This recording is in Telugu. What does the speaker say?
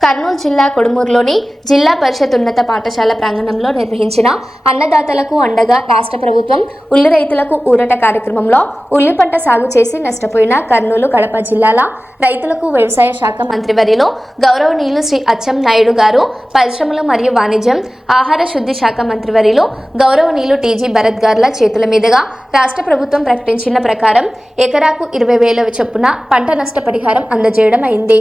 కర్నూలు జిల్లా కొడుమూరులోని జిల్లా పరిషత్ ఉన్నత పాఠశాల ప్రాంగణంలో నిర్వహించిన అన్నదాతలకు అండగా రాష్ట్ర ప్రభుత్వం ఉల్లి రైతులకు ఊరట కార్యక్రమంలో ఉల్లి పంట సాగు చేసి నష్టపోయిన కర్నూలు కడప జిల్లాల రైతులకు వ్యవసాయ శాఖ మంత్రివర్యులు గౌరవనీయులు శ్రీ అచ్చం నాయుడు గారు, పరిశ్రమలు మరియు వాణిజ్యం ఆహార శుద్ధి శాఖ మంత్రివర్యులు గౌరవనీయులు టీజీ భరత్ గార్ల చేతుల మీదుగా రాష్ట్ర ప్రభుత్వం ప్రకటించిన ప్రకారం ఎకరాకు 20,000 చొప్పున పంట నష్ట పరిహారం అందజేయడం అయింది.